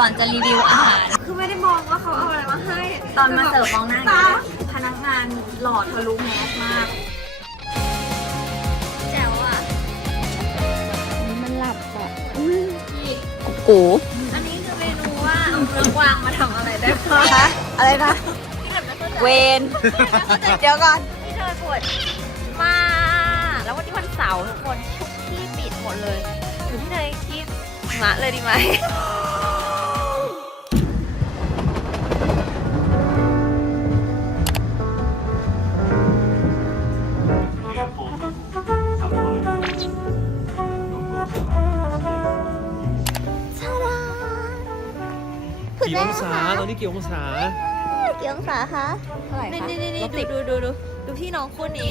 ก่อนจะรีวิวอาหาร คือไม่ได้มองว่าเขาเอาอะไรมาให้ ตอนมาเสิร์ฟมองหน้าตาพนักงานหล่อทะลุแมสมาก แจ๋วอะ มันหลับอะพี่กูอันนี้คือเมนูว่าเอาเนื้อกวางมาทำอะไรได้บ้างคะอะไรนะ เวนเดี๋ยวก่อนที่เธอปวดมากแล้ววันนี้วันเสาร์ทุกคนทุกที่ปิดหมดเลยหรือพี่เนยคิดมะเลยดีไหม กี่องศาตอนนี้กี่องศากี่องศาคะนี่นี่นี่นี่ดูดูดูดูดูพี่น้องคู่นี้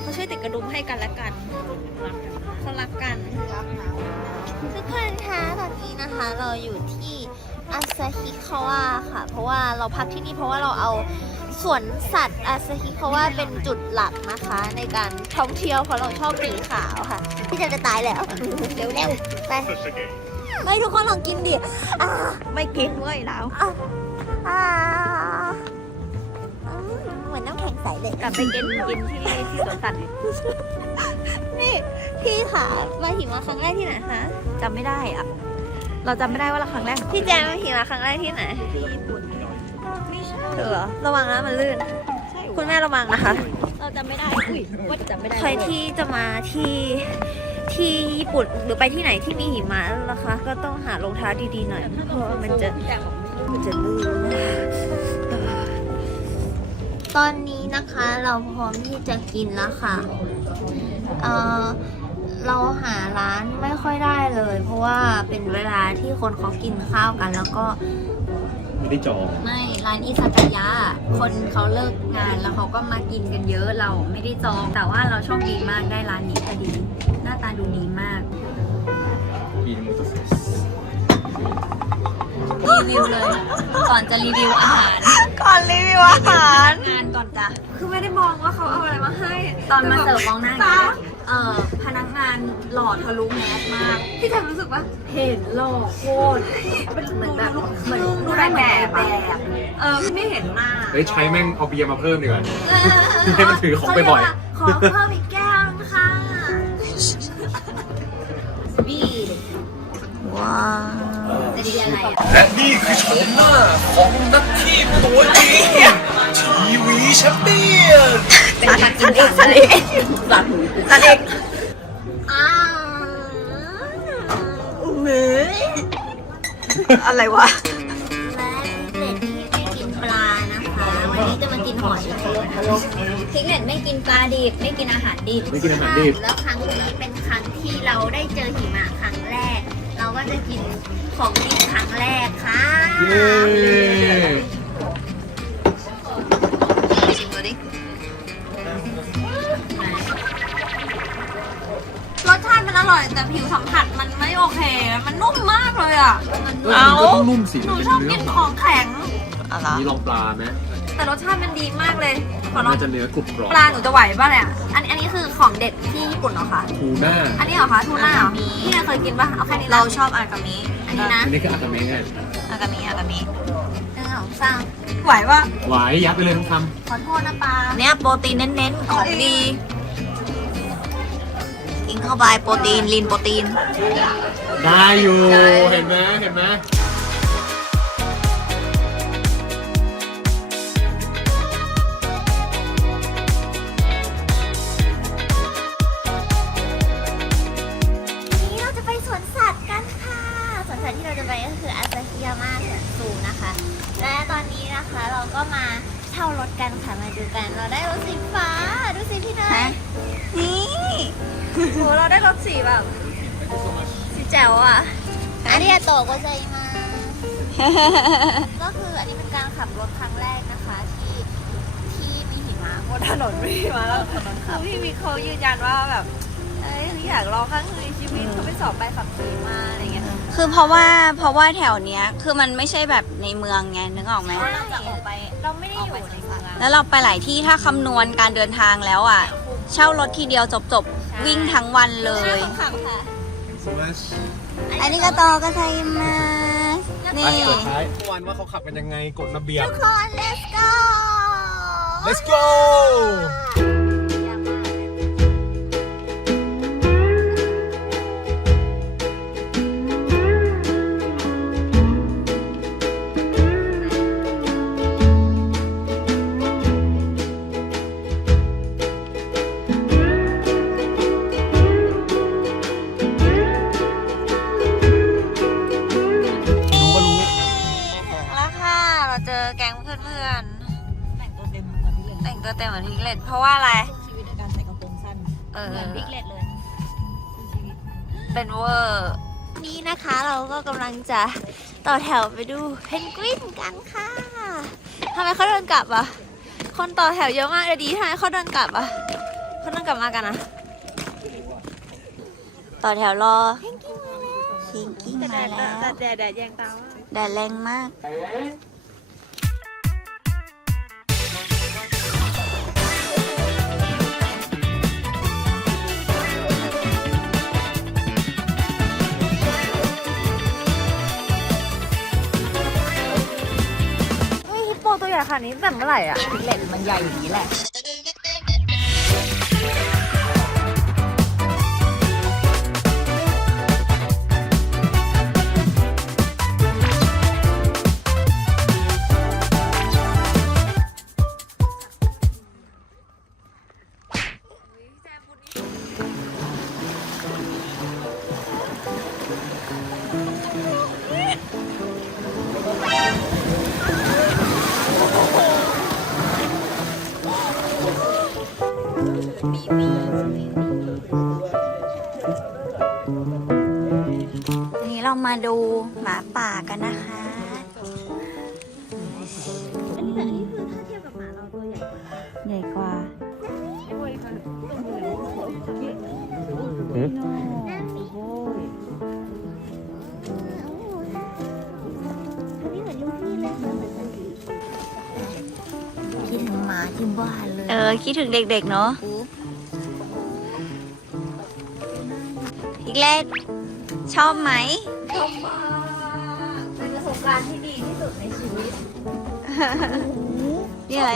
เขาช่วยติดกระดุมให้กันและกันเขารักกันทุกคนคะตอนนี้นะคะเราอยู่ที่อาซาฮิคาวะค่ะ เพราะว่าเราพักที่นี่เพราะว่าเราเอาสวนสัตว์อาซาฮิคาวะเป็นจุดหลักนะคะ ในการท่องเที่ยวเพราะเราชอบสีขาวค่ะ พี่จะจะตายแล้วเร็วๆไป ไม่ทุกคนลองกินดิอ่าไม่กินเว้ยเราอ่าอืมเหมือนน้ำแข็งใสเลย กลับไปกินกินที่ที่สวนสัตว์ดินี่พี่ค่ะมาหิมะครั้งแรกที่ไหนคะจำไม่ได้อะเราจำไม่ได้ว่าเราครั้งแรกพี่แจมมาหิมะครั้งแรกที่ไหนที่ญี่ปุ่นเธอเหรอระวังนะมันลื่น คุณแม่ระวังนะคะ เราจำไม่ได้ อุ้ยว่าจำไม่ได้ใครที่จะมาที่ ที่ญี่ปุ่นหรือไปที่ไหนที่มีหิมะนะคะ ก็ต้องหารองเท้าดีๆหน่อยเพราะว่ามันจะมันจะลื่นตอนนี้นะคะเราพร้อมที่จะกินแล้วค่ะ เออเราหาร้านไม่ค่อยได้เลย เพราะว่าเป็นเวลาที่คนเขากินข้าวกัน แล้วก็ไม่ได้จองไม่ร้านอิซากายะคนเขาเลิกงานแล้วเขาก็มากินกันเยอะเราไม่ได้จอง แต่ว่าเราโชคดีมากได้ร้านนี้พอดีหน้าตาดูดีมากมีมูตเซสรีวิวเลย ก่อนจะรีวิวอาหารก่อนรีวิวอาหาร งานก่อนจ้ะ คือไม่ได้มองว่าเขาเอาอะไรมาให้ตอนมาเสิร์ฟมองหน้าตาเอ่อพนักงานหล่อทะลุแมสมาก พี่แจมรู้สึกว่าเห็นหล่อโคตรเป็นเหมือนแบบเหมือนดูได้แบบแบบเออไม่เห็นหน้าเฮ้ยใช้แม่งเอาเบียร์มาเพิ่มดีกว่าให้มันถือของบ่อยขอเพิ่มอีก และนี่คือโฉมหน้าของนักทีมตัวจริงทีวีแชมเปี้ยนเป็นการกินเองสันเองสันเองอ้าวเหมืออะไรวะและพิเศษที่ไม่กินปลานะคะวันนี้จะมากินหอยพิกเน็ตไม่กินปลาดิบไม่กินอาหารดิบไม่กินอาหารดิบแล้วครั้งนี้เป็นครั้งที่เราได้เจอหิมะครั้งแร กเราก็จะกินของดิบครั้งแรกค่ะเย้ชิมดูดิรสชาติมันอร่อยแต่ผิวสัมผัสมันไม่โอเค มันนุ่มมากเลยอะเออมันก็ต้องนุ่มสิหมันูนเป็นชอบเนื้กิอนหขวาองแข็งนี่ลองปลาไหมแต่รสชาติมันดีมากเลย ขอลองน่าจะเนื้อกรุบกรอบปลาหนูจะไหวป่ะเนี่ย อันอันนี้คือของเด็ดที่ญี่ปุ่นเหรอคะ ทูน่าอันนี้เหรอคะทูน่าเหรอพี่เคยกินป่ะ เอาแค่นี้เราชอบอากามิอันนี้นะ อันนี้คืออากาเมะไงอากามิอากามิหนึ่งสองสามไหวป่ะ หวายยัดไปเลยทั้งคขอโทษนะปลา เนี่ยโปรตีนเน้นๆ ของดี กินเข้าไปโปรตีนลีนโปรตีนำได้อยู่ เห็นไหมเห็นไหม วอะ อันนี้โตโกใจมา ก็คืออันนี้เป็นการขับรถครั้งแรกนะคะ ที่ที่มีหิมะบนถนนมีหิมะแล้วคือพี่วิเขายืนยันว่าแบบเอ้ยอยากลองครั้งหนึ่งในชีวิตเขาไปสอบใบขับขี่มาอะไรเงี้ยคือเพราะว่าเพราะว่าแถวเนี้ยคือมันไม่ใช่แบบในเมืองไงนึกออกไหม เพราะเราจะออกไปเราไม่ได้อยู่ในเมืองแล้วเราไปหลายที่ถ้าคำนวณการเดินทางแล้วอะ เช่ารถทีเดียวจบจบๆวิ่งทั้งวันเลยขับค่ะ อันนี้ก็โตก็ใช่มาอนี่ไปสุดท้ายวันว่าเขาขับกันยังไงกฎระเบียบทุกคน let's go let's go จะต่อแถวไปดูเพนกวินกันค่ะทำไมเขาเดินกลับอะ คนต่อแถวเยอะมากเลยดีทำไมเขาเดินกลับอะเขาเดินกลับมากันนะต่อแถวรอชิงกิ้งมาแล้วแต่แดดแดดแยงตาว่าแดดแรงมาก ญ่ขนาดนี้แต่เมื่อไหร่อะ เลตมันใหญ่อย่างนี้แหละ อันนี้แต่อันนี้คือถ้าเทียบกับหมาเราตัวใหญ่กว่าใหญ่กว่าโอ้โหนนี้เหมือนลูกพี่เลยเหมือนกันดีคิดถึงหมาที่บ้านเลย เออ คิดถึงเด็กๆเนาะอีกเล็กชอบไหมชอบมากเป็นประสบการณ์ที่ นี่อะไร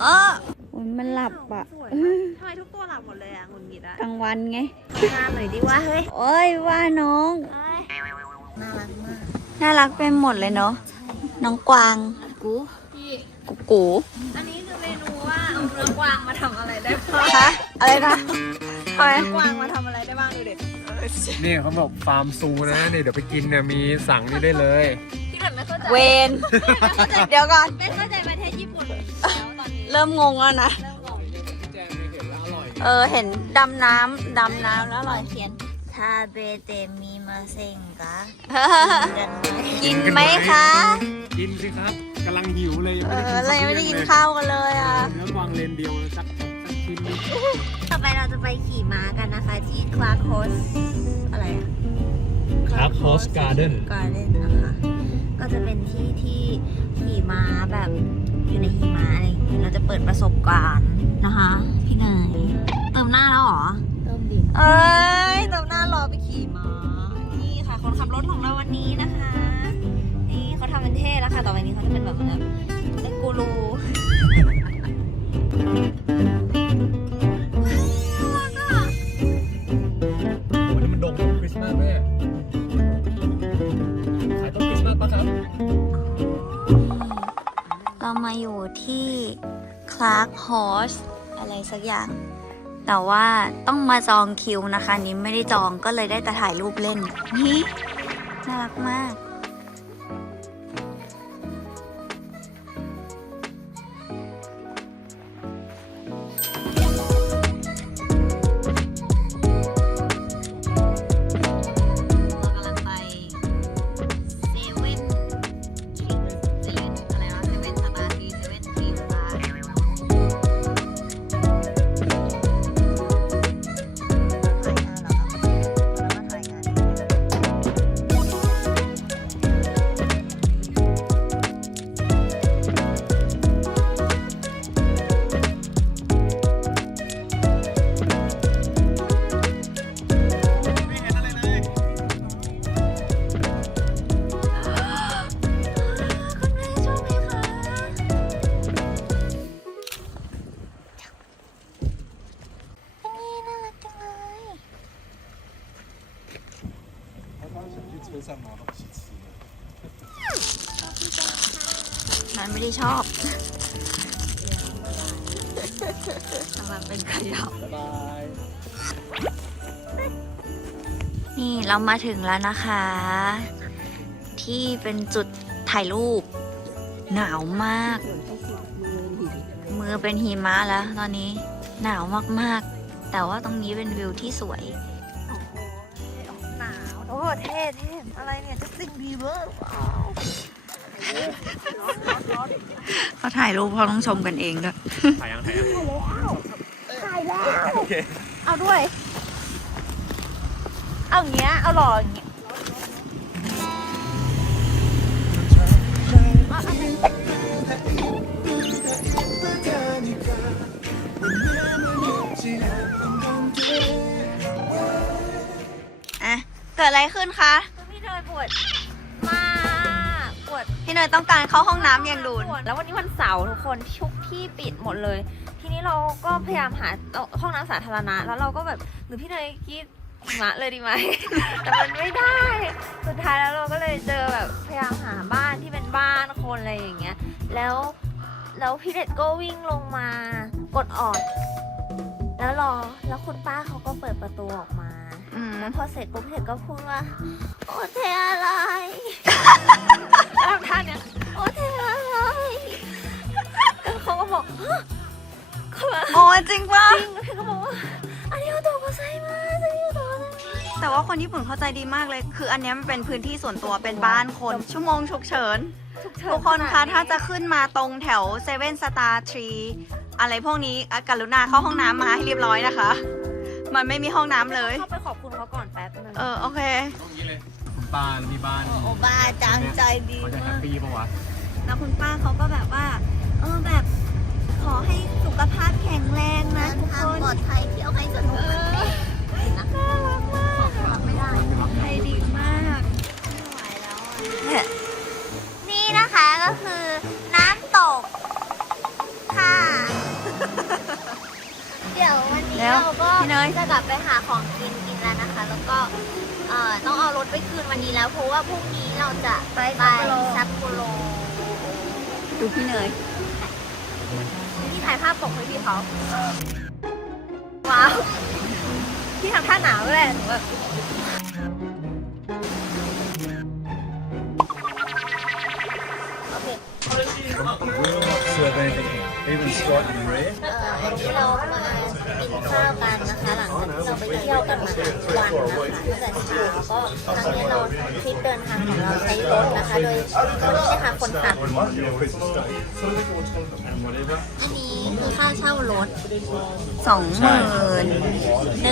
เออโอ้ยมันหลับอะสวยทำไมทุกตัวหลับหมดเลยอะงุนงิดอะกลางวันไงงานหน่อยดิว่าเฮ้ยโอ้ยว่าน้อง น่ารักมาก น่ารักไปหมดเลยเนาะน้องกวางกูกูกูอันนี้คือเมนูว่าเอาเนื้อกวางมาทำอะไรได้บ้างคะอะไรนะทำไมกวางมาทำอะไรได้บ้างดูเด็กนี่เขาบอกฟาร์มซูนะนี่เดี๋ยวไปกินเนี่ยมีสั่งนี่ได้เลย พี่เด็กไม่เข้าใจเวน เดี๋ยวก่อน ไม่เข้าใจประเทศญี่ปุ่นแล้วตอนนี้เริ่มงงแล้วนะ เริ่มงงแจ้งเห็นแล้วอร่อยเออ เห็นดำน้ำดำน้ำแล้วอร่อยเขียน ทาเบเตมีมาเซ็งกะกินไหมคะ กินสิครับกำลังหิวเลยยังเอไม่ได้อกินเรายังไม่ได้กินสัข้าวกันเลยอะ เนื้อกวางเลนเดียวสักสักชิ้นหนึ่งต่อไปเราจะไปขี่ม้ากันนะคะที่คลาร์คโฮสอะไรอะครับโฮสการ์เด้นการ์เด้นนะคะ ก็จะเป็นที่ที่ขี่ม้าแบบอยู่ในหิมะอะไรอย่างเงี้ยเราจะเปิดประสบการณ์นะคะ พี่นายเติมหน้าแล้วเหรอเติมดิเอ้ยเติมหน้ารอไปขี่ม้า นี่ค่ะ คนขับรถของเราวันนี้นะคะ นี่เขาทำเป็นเท่แล้วค่ะ ต่อไปนี้เขาจะเป็นแบบแบบ มาอยู่ที่ Clark Horse อะไรสักอย่าง แต่ว่าต้องมาจองคิวนะคะ นี้ไม่ได้จองก็เลยได้แต่ถ่ายรูปเล่นนี่น่ารักมาก เรามาถึงแล้วนะคะ ที่เป็นจุดถ่ายรูป หนาวมาก มือเป็นหิมะแล้วตอนนี้หนาวมากๆ แต่ว่าตรงนี้เป็นวิวที่สวยหนาวโอ้เท่เท่อะไรเนี่ยจะสิ่งดีเวอร์เขาถ่ายรูปเขาต้องชมกันเองด้วยถ่ายยังถ่ายยังเอาด้วย เอาอย่างเงี้ย เอาหล่ออย่างเงี้ยอะเกิดอะไรขึ้นคะพี่เนยปวดมากปวดพี่เนยต้องการเข้าห้องน้ำอย่างด่วนแล้ววันนี้วันเสาร์ทุกคนทุกที่ปิดหมดเลย ทีนี้เราก็พยายามหาเอาห้องน้ำสาธารณะ แล้วเราก็แบบหรือพี่เนยคิดหิ มะเลยดีไหม แต่มันไม่ได้ สุดท้ายแล้วเราก็เลยเจอแบบพยายามหาบ้านที่เป็นบ้านคนอะไรอย่างเงี้ย แล้วแล้วพี่เด็ดก็วิ่งลงมากดออด แล้วรอ แล้วคุณป้าเขาก็เปิดประตูออกมา อืม แล้วพอเสร็จปุ๊บพี่เด็ดก็พูดว่า โอ้เทอะไร แล้วทำท่าเนี้ยโอ้เทอะไรก็เขาก็บอกฮะเขาแบบโอ้ยจริงปะ จริง แต่ว่าคนญี่ปุ่นเข้าใจดีมากเลย คืออันเนี้ยมันเป็นพื้นที่ส่วนตัวเป็นบ้านคน ชั่วโมงฉุกเฉินฉุกเฉิทุกคนคะขดถ้าจะขึ้นมาตรงแถวเซเว่นสตาร์ทรีอะไรพวกนี้อะกรุณาเข้าห้องน้ำมาให้เรียบร้อยนะคะ มันไม่มีห้องน้ำเลย เข้าไปขอบคุณเขาก่อนแป๊บนึงเออ โอเคตรงนี้เลยคุณป้ามีบ้านโอ้บ้าจังใจดีเขาจะแฮมาปกปี้ปะวะแล้วคุณป้าเขาก็แบบว่า เออแบบขอให้สุขภาพแข็งแรงนะทุกคนปลอดภัย พราะว่าพรุ่งนี้เราจะไปซัปโปโรดูพี่เนยพี่ถ่ายภาพปกให้พี่เขาว้าวพี่ทำท่าหนาวเลยหนูแบบโอเค even start in red เอ่อวันนี้เรามากินข้าวกันนะคะ หลังจากที่เราไปเที่ยวกันมาวันนะคะตั้งแต่เช้าก็ครั้งนี้เราทริปเดินทางของเราใช้รถนะคะ โดยคนนี้นะคะคนขับอันนี้ คือค่าเช่ารถสองหมื่น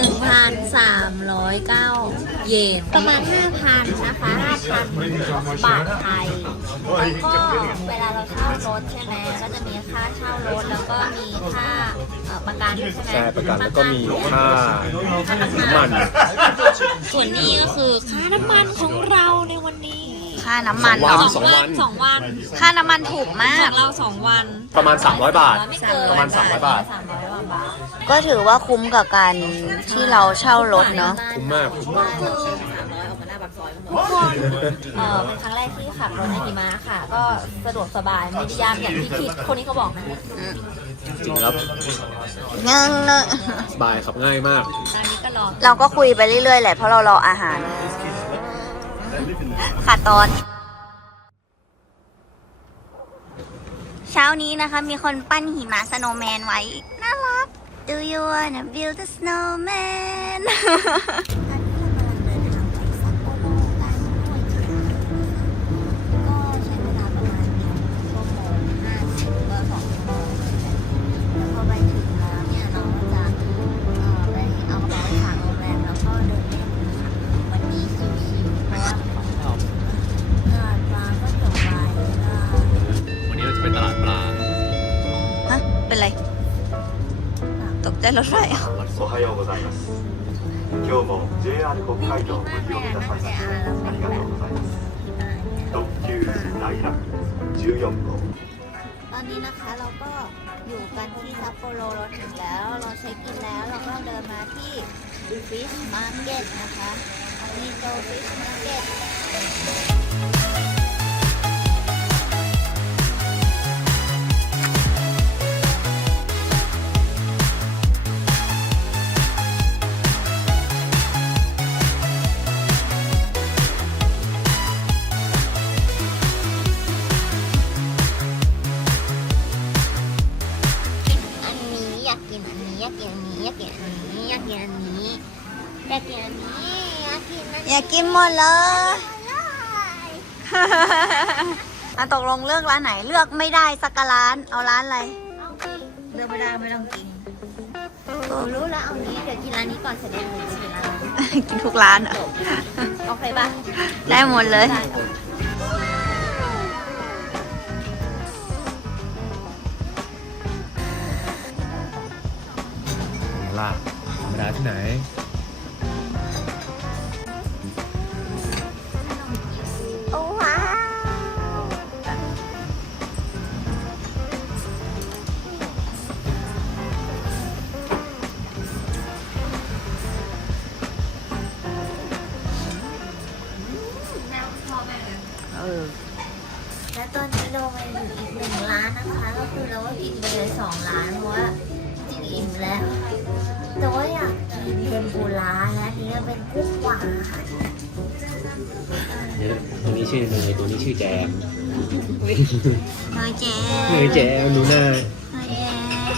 1,309เยนประมาณ5,000นะคะ5,000บาทไทยแล้วก็เวลาเราเช่ารถใช่ไหมก็จะมีค่าเช่ารถแล้วก็มีค่าเอ่อประกันใช่ไหมใช่ประกันแล้วก็มีค่าน้ำมัน ส่วนนี้ก็คือค่าน้ำมันของเราในวันนี้ ค่าน้ำมันเหรอสองวัน สองวันค่าน้ำมันถูกมากเราสองวันประมาณ 300 บาท ไม่เกินประมาณ 300 บาท สามร้อยกว่าบาทก็ถือว่าคุ้มกับการที่เราเช่ารถเนาะ คุ้มมาก คุ้มมากเออเป็นครั้งแรกที่ขับรถในหิมะค่ะ ก็สะดวกสบายไม่ได้ยากอย่างที่คิดคนนี้เขาบอกนะจริงครับงั้นเลยสบายครับง่ายมาก ตอนนี้ก็รอ เราก็คุยไปเรื่อยๆแหละเพราะเรารออาหาร ขาดตอน เช้านี้นะคะ มีคนปั้นหิมะสโนว์แมนไว้ น่ารัก Do you wanna build a snowman ตกใจรถไฟเหรอ おはようございます今日も JR 北海道をご利用いたしましてありがとうございます特急ライラック14号 ตอนนี้นะคะเราก็อยู่กันที่ซัปโปโรเราถึงแล้ว เราเช็คอินแล้วเราก็เดินมาที่ Fish Market นะคะมีโจ Fish Market มดเลยอะตกลงเลือกร้านไหนเลือกไม่ได้สักร้าน เอาร้านอะไร เลือกไม่ได้ไม่ต้องกินหนูรู้แล้วเอานี้เดี๋ยวกินร้านนี้ก่อนเสร็จแล้วเดี๋ยวกินร้านนี้กินทุกร้านเหรอโอเคป่ะได้หมดเลยล่ะธรรมดาที่ไหน ออ และตอนนี้เรามาอยู่อีกหนึ่งร้านนะคะ ก็คือเราก็กินไปเลยสองร้านเพราะว่ากินอิ่มแล้ว แต่ว่าอยากกินเทมปุระและอันนี้ก็เป็นกุ้งหวานเนี่ยตัวนี้ชื่อเนยตัวนี้ชื่อแจมน้อยแจ๊เนยแจมดูหน้าน้อยแจ๊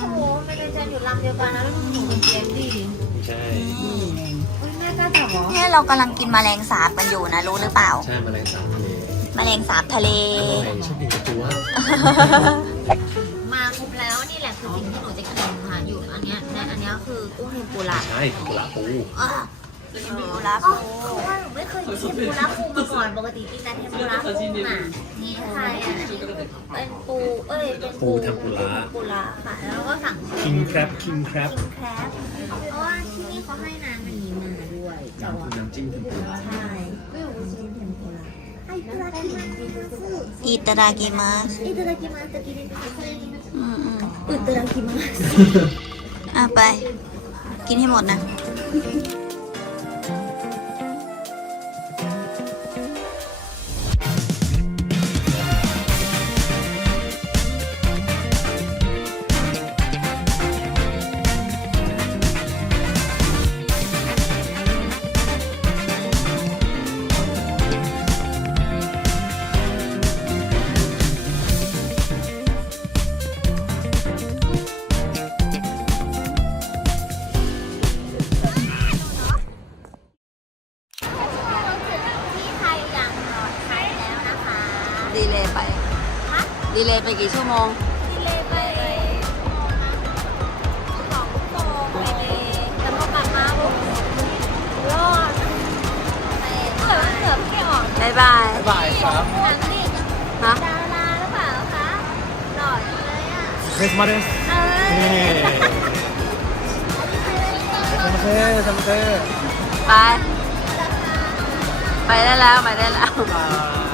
โอ้โหมันเป็นจานอยู่ลำเดียวกันนะแล้วหนูเป็นเจนดี้ไม่ใช่อุ้ยแม่กล้าจับเหรอ เนี่ยเรากำลังกินแมลงสาบกันอยู่นะรู้หรือเปล่า ใช่แมลงสาบทะเล แมลงสาบทะเลทำไมชอบกินกระตัวมาครบแล้วนี่แหละคือสิ่งที่หนูจะกินค่ะอยู่อันเนี้ยและอันเนี้ยคือกุ้งเทมปุระใช่กุหลาบปูอะปูรัก็คือว่าหนูไม่เคยกินเทมปุระปูมาก่อนปกติกินแต่เทมปุระกุ้งอะที่ไทยอะอันนี้เป็นปูเอ้ยเป็นปูทำกุหลาบปูระค่ะแล้วก็สั่งคิงครับคิงครับกินแครบเพราะว่าที่นี่เขาให้น้ำมันนี้มาด้วยแต่น้ำว่าคือน้ำจิ้มเทมปุระ ไอ้ตากิมาสอิตาดากิมัสไอ้ตากิมาสกินเป็นเทมปุระอืมอืมอุตรากิมาสอะไปกินให้หมดนะ ดีเลยไปดีเลยไปกี่ชั่วโมงที่เลไปสองชั่วโมงไปเลยแต่พอกลับมาปุ๊บรอดแต่เสือเสือพี่ออกบ๊ายบายบายครับทางนี้ฮะดาราหรือเปล่าคะหล่อจังเลยอะคริสมาเดสเอ้ยทำเซ่ทำเซ่ไป ไปได้แล้ว ไปได้แล้วบาย